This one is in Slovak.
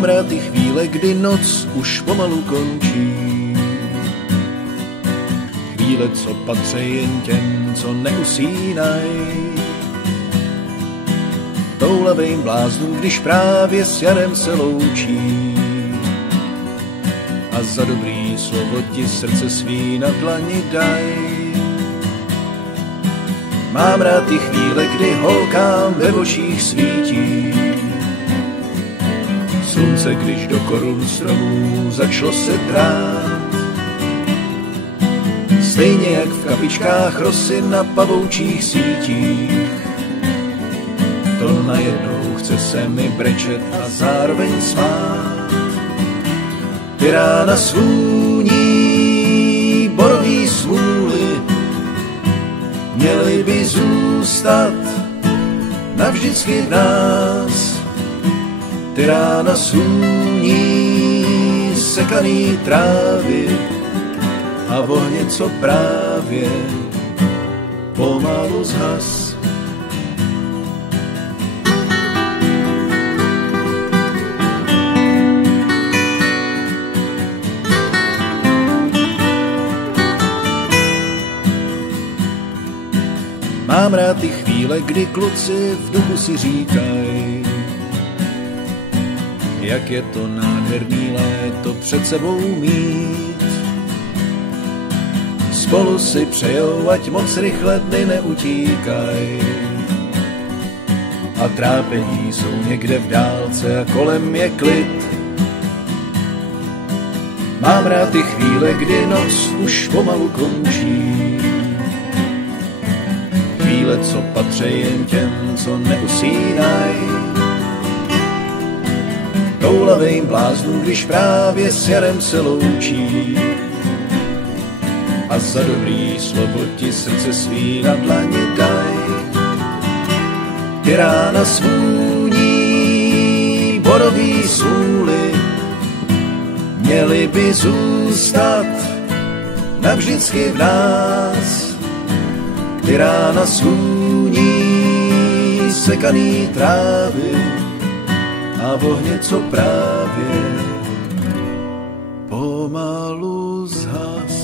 Mám rád ty chvíle, kdy noc už pomalu končí. Chvíle, co patří jen těm, co neusínaj. Toulavým bláznům, když právě s jarem se loučí. A za dobrý slovo ti srdce svý na dlani daj. Mám rád ty chvíle, kdy holkám ve očích svítí. Slunce, když do korun stromů začalo se drát. Stejně jak v kapičkách rosy na pavoučích sítích. To najednou chce se mi brečet a zároveň smát. Ty rána svůní borový smůly, měly by zůstat navždycky v nás. Ty rána svůní sekaný trávy a ohně, co právě pomalu zhas. Mám rád ty chvíle, kdy kluci v duchu si říkají, jak je to nádherný léto před sebou mít. Spolu si přejou, ať moc rychle dny neutíkaj. A trápení jsou někde v dálce a kolem je klid. Mám rád ty chvíle, kdy noc už pomalu končí. Chvíle, co patří jen těm, co neusínaj. Toulavým bláznům, když právě s jarem se loučí. A za dobrý slovo ti srdce svý na dlani daj. Ty rána svůní borový smůly, měly by zůstat navždycky v nás. Ty rána svůní sekaný trávy a ohně, co právě pomalu zhas.